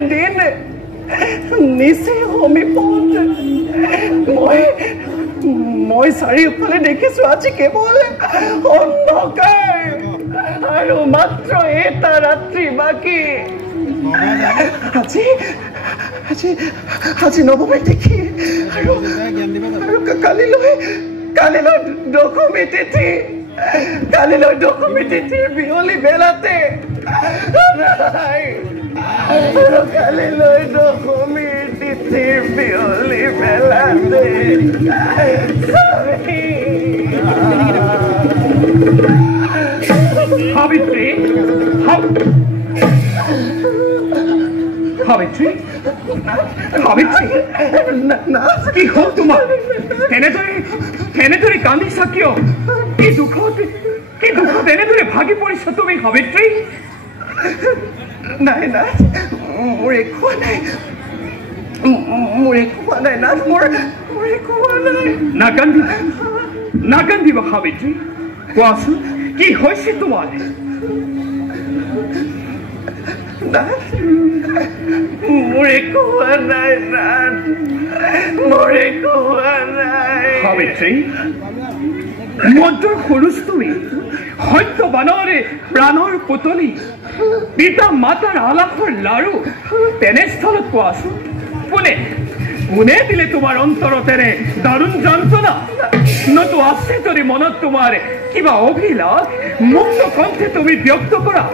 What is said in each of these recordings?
দিন নিচে সমীপত মই চাৰিওফালে দেখিছো আজি কেৱল অন্ধকাৰ আৰু মাত্ৰ এটা ৰাত্ৰি বাকী আজি আজি আজি নৱমী দেখি আৰু কালিলৈ দশমী তিথি কালিলৈ দশমী তিথিৰ বিয়লি বেলাতে কালিলৈ দশমী তিথিৰ বিয়লি বেলাতে সাবিত্ৰী সাবিত্ৰী সাবিত্ৰী কি হ'ল তোমাৰ এনেদৰে কান্দিছা কিয় কি দুখত এনেদৰে ভাগি পৰিছা তুমি সাবিত্ৰী নাই নাই মোৰ একো হোৱা নাই নাথ মোৰ একো হোৱা নাই নাকান্দিবা সাবিত্ৰী কোৱাচোন কি হৈছে তোমাৰ মোৰ একো হোৱা নাই নাথ মোৰ একো হোৱা নাই সাবিত্ৰী মন্ত্ৰৰ খৰচ তুমি সত্যবানৰে প্ৰাণৰ পুতলি পিতা মাতাৰ আলাসৰ লাৰু তেনেস্থলত কোৱাচোন কোনে দিলে তোমাৰ অন্তৰত এনে দাৰুণ যন্ত্ৰণা নতু আছে যদি মনত তোমাৰ কিবা অভিলাষ মুক্ত কণ্ঠে তুমি ব্যক্ত কৰা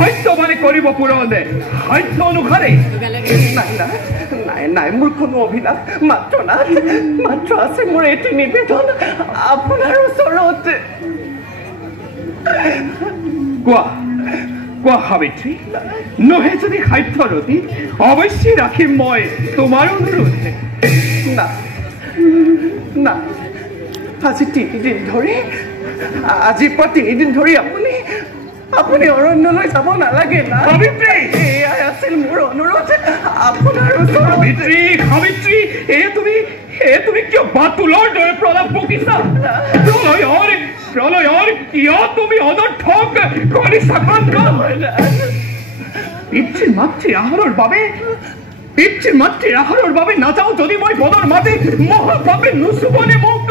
সত্যবানে কৰিব পূৰণে সাধ্য অনুসাৰে নাই মোৰ কোনো অভিলাষ মাত্ৰ আছে মোৰ এটি নিবেদন আপোনাৰ ওচৰত কোৱা সাবিত্ৰী নহে যদি সাধ্যৰতী অৱশ্যে ৰাখিম মই তোমাৰ অনুৰোধ না আজিৰ পৰা 3 দিন ধৰি আপুনি অৰণ্যলৈ যাব নালাগে না সাবিত্ৰী এয়াই আছিল মোৰ অনুৰোধ আপোনাৰ সাবিত্ৰী তুমি কিয় বাতুলৰ দৰে প্ৰলাপ বকিছা প্ৰলয়ৰ কিয় তুমি অনৰ্থক কৰিছা পিতৃৰ মাতৃৰ আহাৰৰ বাবে নাযাওঁ যদি মই পদৰ মাতে মহাপাপে নুচুবনে মোক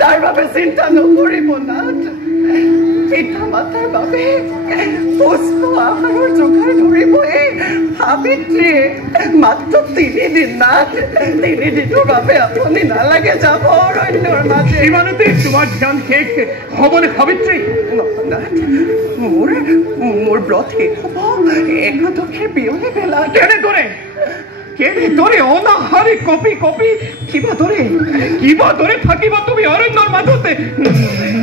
তাৰ বাবে চিন্তা নকৰিব নাথ পিতা মাতাৰ বাবে পুষ্প আহাৰৰ যোগাৰ ধৰিবই সাবিত্ৰীয়ে মাত্ৰ 3 দিন নাথ 3 দিনৰ বাবে আপুনি নালাগে যাব অৰণ্যৰ মাজে ইমানতে তোমাৰ ধ্যান শেষ হ'বনে সাবিত্ৰী নাথ মোৰ ব্ৰত শেষ হ'ব একাদশীৰ বিয়লি বেলা কেনেদৰে অনাহাৰে কপি কিবা দৰে থাকিবা তুমি অৰণ্যৰ মাজতে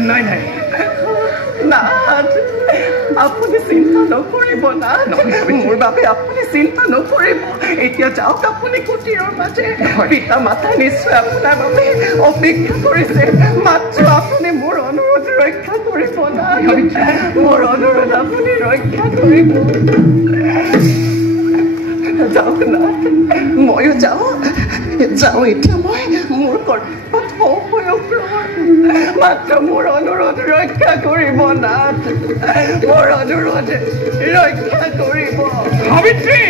নাই নাথ আপুনি চিন্তা নকৰিব নাথ মোৰ বাবে আপুনি চিন্তা নকৰিব এতিয়া যাওক আপুনি কুটিৰৰ মাজে পিতা মাতা নিশ্চয় আপোনাৰ বাবে অপেক্ষা কৰিছে মাত্ৰ আপুনি মোৰ অনুৰোধ ৰক্ষা কৰিব নাথ মোৰ অনুৰোধ আপুনি ৰক্ষা কৰিব যাওক নাথ ময়ো যাওঁ এতিয়া মই মোৰ কৰ্তব্যত মাত্ৰ মোৰ অনুৰোধ ৰক্ষা কৰিব নাথ মোৰ অনুৰোধ ৰক্ষা কৰিব সাবিত্ৰী